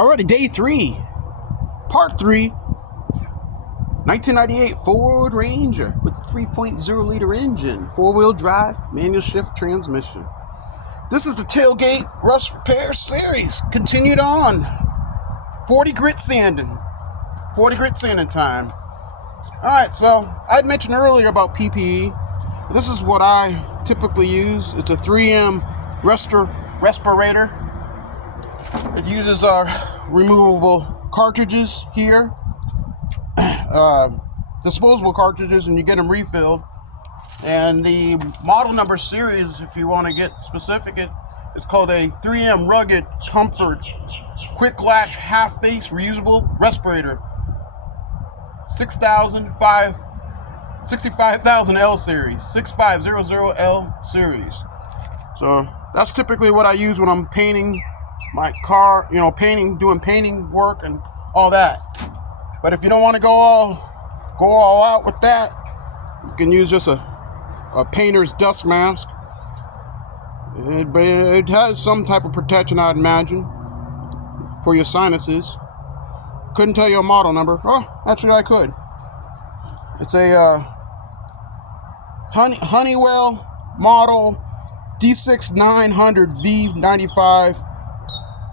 Already day 3, part 3, 1998 Ford Ranger with 3.0 liter engine, 4-wheel drive, manual shift transmission. This is the tailgate rust repair series, continued on. 40 grit sanding time. Alright, so I'd mentioned earlier about PPE. This is what I typically use. It's a 3M respirator. It uses our removable cartridges here, disposable cartridges, and you get them refilled. And the model number series, if you want to get specific, it's called a 3M Rugged Comfort Quick Latch Half Face Reusable Respirator 65,000L series, 6500L series. So that's typically what I use when I'm painting my car, doing painting work and all that. But if you don't want to go all out with that, you can use just a painter's dust mask. It has some type of protection, I'd imagine, for your sinuses. Couldn't tell you a model number. Oh, actually I could. It's a Honeywell model D6900V95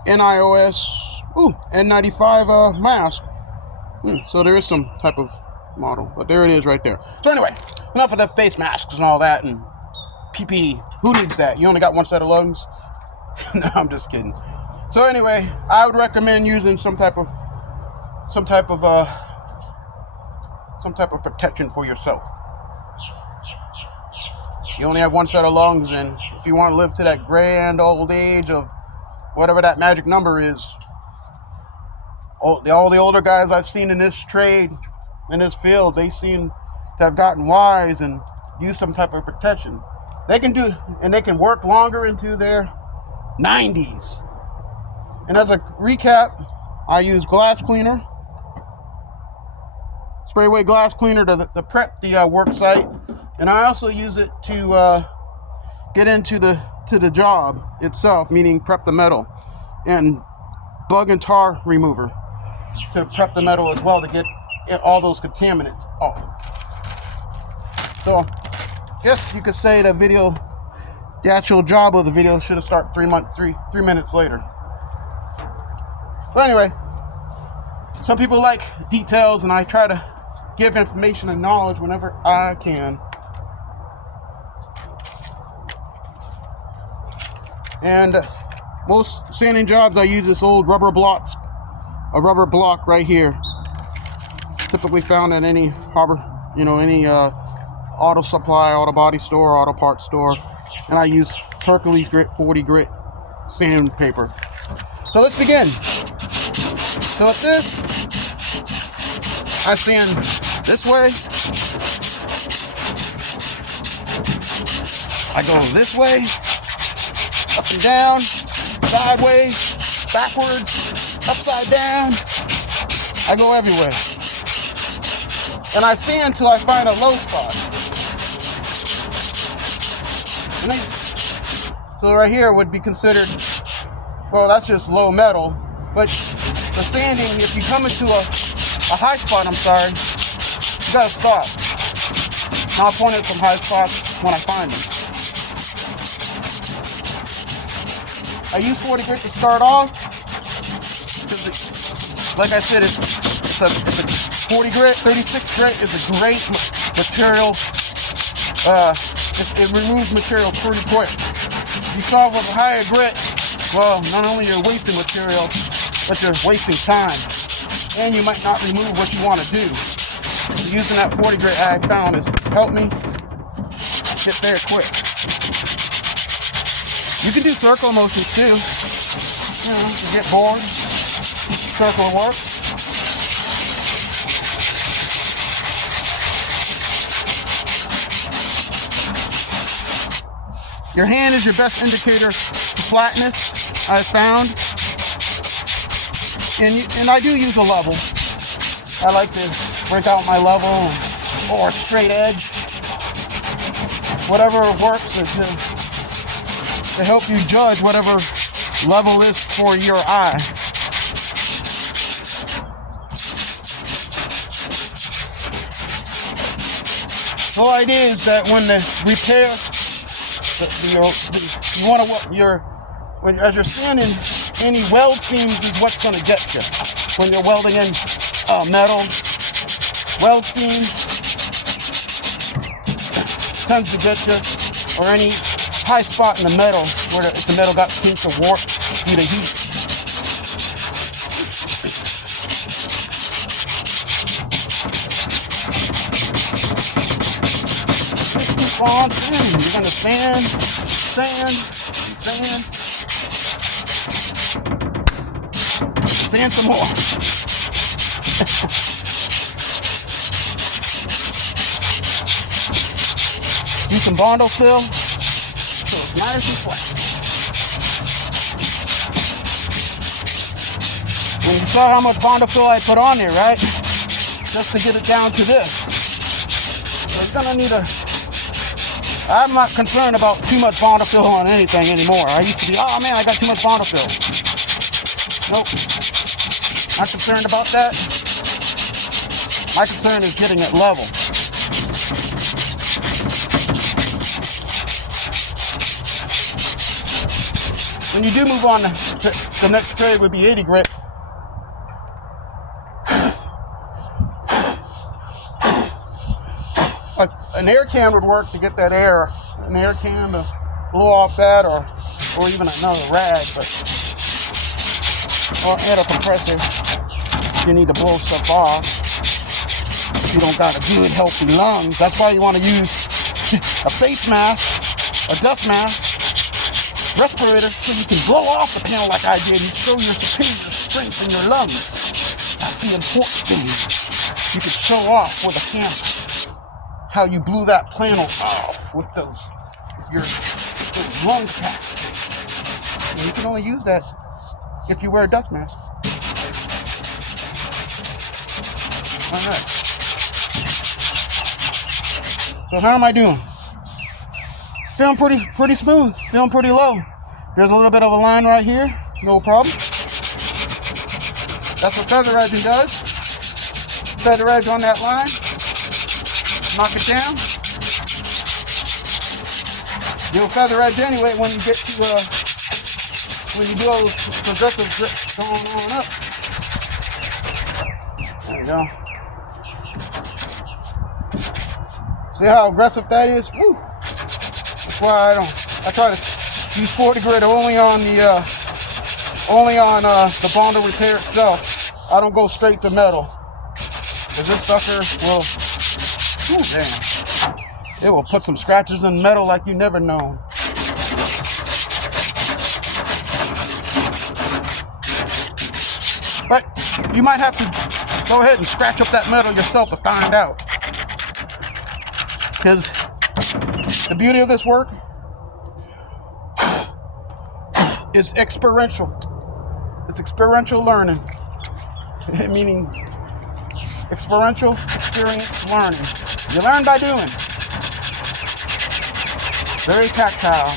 NIOS N95 mask. So there is some type of model, but there it is right there. So anyway, enough of the face masks and all that and PPE. Who needs that? You only got one set of lungs? No, I'm just kidding. So anyway, I would recommend using some type of protection for yourself. You only have one set of lungs, and if you want to live to that grand old age of whatever that magic number is, all the older guys I've seen in this trade, in this field, they seem to have gotten wise and use some type of protection. They can work longer into their 90s. And as a recap, I use glass cleaner, spray away glass cleaner to prep the work site, and I also use it to get into the job itself, meaning prep the metal, and bug and tar remover to prep the metal as well, to get all those contaminants off. So I guess you could say the actual job of the video should have started 3 minutes later. But anyway, some people like details, and I try to give information and knowledge whenever I can. And most sanding jobs, I use this old rubber block right here, typically found at any harbor, any auto supply, auto body store, auto parts store. And I use Hercules grit 40 grit sandpaper. So let's begin. So with this, I sand this way, I go this way, up and down, sideways, backwards, upside down. I go everywhere. And I sand until I find a low spot. So right here would be considered, well, that's just low metal. But the sanding, if you come into a high spot, you gotta stop. And I'll point at some high spots when I find them. I use 40 grit to start off, because like I said, it's a 40 grit, 36 grit is a great material. It removes material pretty quick. If you start with a higher grit, well, not only you're wasting material, but you're wasting time. And you might not remove what you want to do. So using that 40 grit I found has helped me get there quick. You can do circle motions too. If you get bored, circle will work. Your hand is your best indicator to flatness, I've found. And I do use a level. I like to break out my level or straight edge. Whatever works to help you judge whatever level is for your eye. whole idea is that when the repair, you want to, as you're sanding, any weld seams is what's going to get you. When you're welding in metal, weld seams tends to get you, or any high spot in the metal where if the metal got kinked or warped due to heat. Just keep on sanding. You're going to sand, sand some more. Use some Bondo fill so it's nice and flat. And you saw how much Bondo fill I put on there, right? Just to get it down to this. So you're gonna need I'm not concerned about too much Bondo fill on anything anymore. I used to be, oh man, I got too much Bondo fill. Nope. Not concerned about that. My concern is getting it level. When you do move on to the next grade would be 80 grit. An air can would work to get that air. An air can to blow off that, or even another rag, or add a compressor. You need to blow stuff off. If you don't got a good healthy lungs, that's why you want to use a face mask, a dust mask, respirator, so you can blow off the panel like I did and show your superior strength in your lungs. That's the important thing. You can show off with a camera how you blew that panel off with those lung packs. And you can only use that if you wear a dust mask. All right. So how am I doing? Feeling pretty smooth, feeling pretty low. There's a little bit of a line right here, no problem. That's what feather edging does. Feather edge on that line, knock it down. You'll feather edge anyway when you get to when you do all those progressive grips going on up. There you go. See how aggressive that is? Woo! That's why I try to use 40 grit only on the Bondo repair itself. I don't go straight to metal. Because this sucker will, damn, it will put some scratches in metal like you never known. But you might have to go ahead and scratch up that metal yourself to find out. Because the beauty of this work is experiential. It's experiential learning, meaning experiential experience learning. You learn by doing. Very tactile.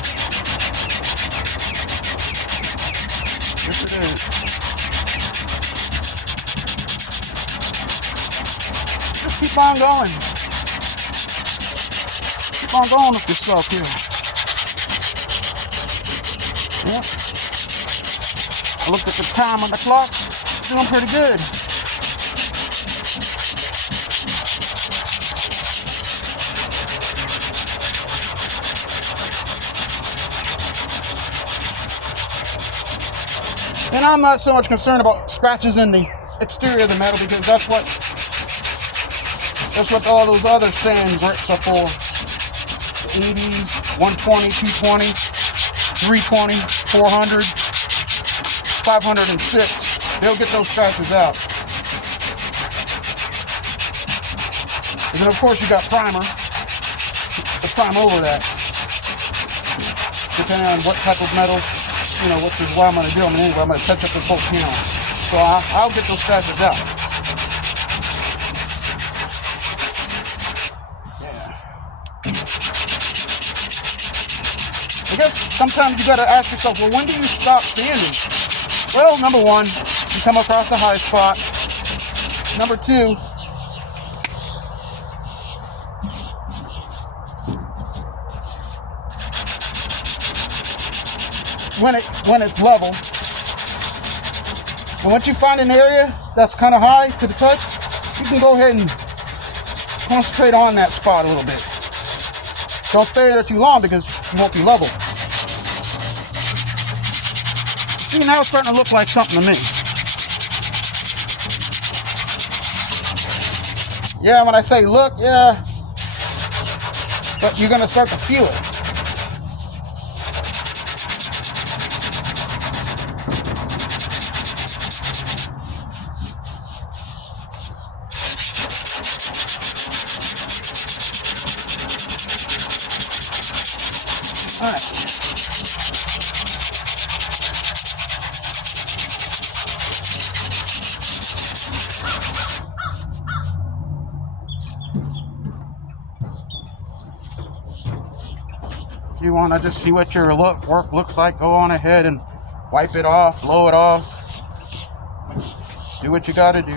Yes, it is. Just keep on going. Keep on going with yourself here. Yeah. I looked at the time on the clock. Doing pretty good. And I'm not so much concerned about scratches in the exterior of the metal, because that's what all those other sand grits are for. 80s, 120, 220, 320, 400, 506. They'll get those scratches out. And then of course you got primer to prime over that, depending on what type of metal, which is what I'm going to do. I'm going to touch up this whole panel. So I'll get those scratches out. I guess sometimes you gotta ask yourself, well, when do you stop sanding? Well, number one, you come across a high spot. Number two, when it's level. And once you find an area that's kind of high to the touch, you can go ahead and concentrate on that spot a little bit. Don't stay there too long because you won't be level. See, now it's starting to look like something to me. Yeah, when I say look, yeah, but you're going to start to feel it. All right. You want to just see what your work looks like, go on ahead and wipe it off, blow it off. Do what you got to do.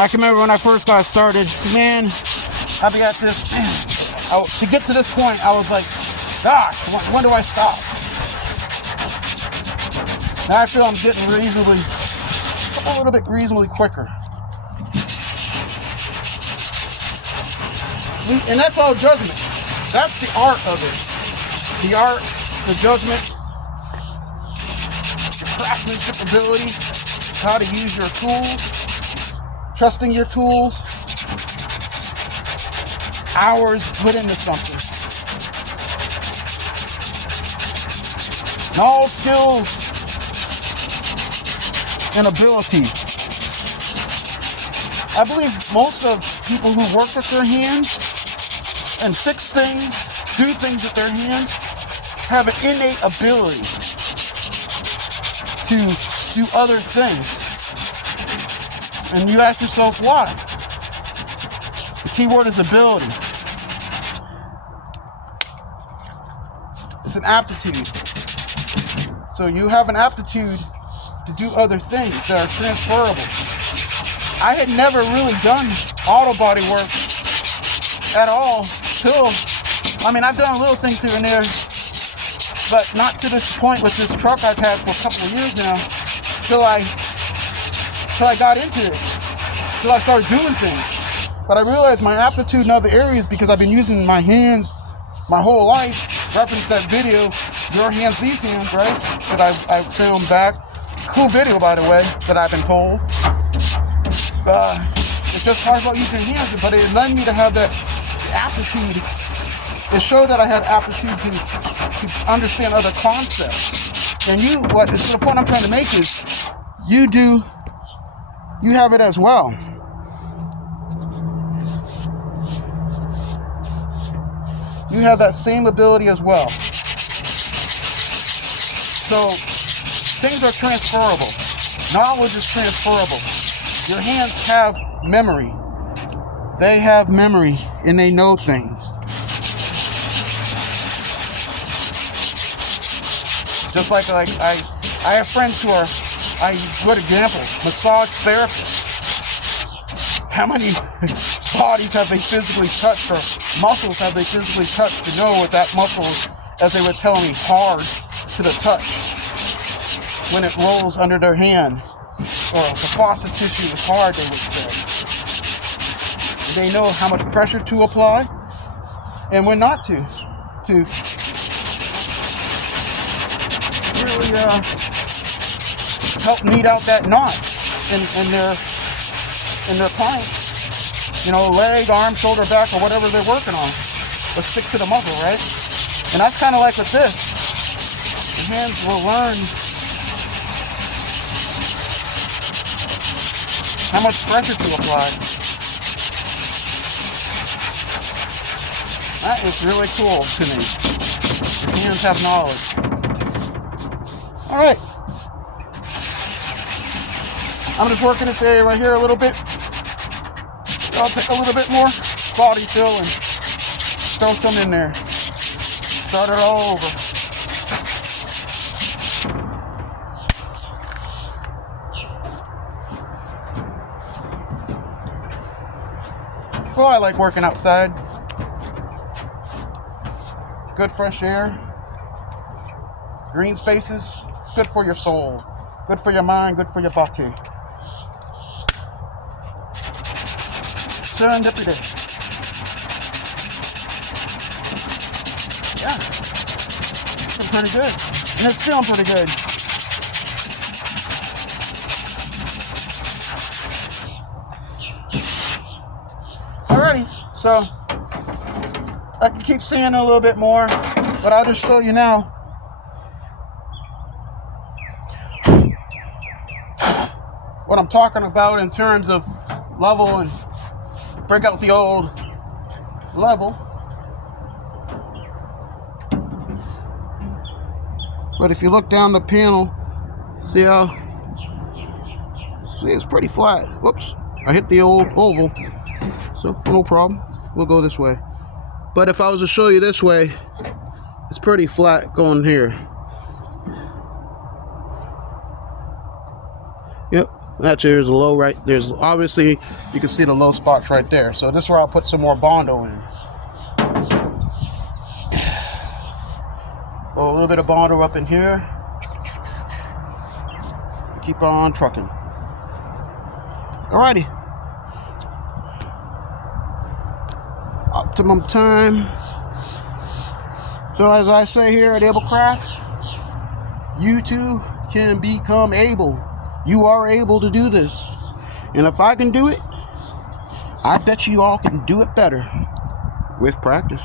I can remember when I first got started, man, I'd be at this, man, to get to this point, I was like, gosh, when do I stop? Now I feel I'm getting a little bit reasonably quicker. And that's all judgment. That's the art of it. The art, the judgment, the craftsmanship ability, how to use your tools. Trusting your tools, hours put into something. And all skills and ability. I believe most of people who work with their hands and fix things, do things with their hands, have an innate ability to do other things. And you ask yourself why. The key word is ability. It's an aptitude. So you have an aptitude to do other things that are transferable. I had never really done auto body work at all till, I've done little things here and there, but not to this point with this truck I've had for a couple of years now, till I got into it, till I started doing things. But I realized my aptitude in other areas because I've been using my hands my whole life. Reference that video, Your Hands, These Hands, right? That I filmed back. Cool video, by the way, that I've been told. It's just hard about using hands, but it led me to have that aptitude. It showed that I had aptitude to understand other concepts. And the point I'm trying to make is, you have it as well. You have that same ability as well. So things are transferable. Knowledge is transferable. Your hands have memory. They have memory and they know things. Just like I have friends who are, good example, massage therapists. How many bodies have they physically touched or muscles have they physically touched to know what that muscle is, as they would tell me, hard to the touch when it rolls under their hand, or the fossa tissue is hard, they would say. They know how much pressure to apply and when not to really help knead out that knot in their plank. Leg, arm, shoulder, back, or whatever they're working on. Let's stick to the muscle, right? And that's kind of like with this. The hands will learn how much pressure to apply. That is really cool to me. Your hands have knowledge. All right. I'm just working this area right here a little bit. I'll take a little bit more body fill and throw some in there. Start it all over. Oh, I like working outside. Good fresh air. Green spaces. Good for your soul. Good for your mind. Good for your body. Serendipity. Yeah. It's pretty good. And it's feeling pretty good. Alrighty, so I can keep seeing it a little bit more, but I'll just show you now. What I'm talking about in terms of level and break out the old level. But if you look down the panel, see it's pretty flat. Whoops, I hit the old oval. So no problem, we'll go this way. But if I was to show you this way, it's pretty flat going here. Yep, that here's a low right. There's obviously, you can see the low spots right there. So this is where I'll put some more Bondo in. So a little bit of Bondo up in here. Keep on trucking. Alrighty. Optimum time. So as I say here at Ablecraft, you too can become able. You are able to do this. And if I can do it, I bet you all can do it better with practice.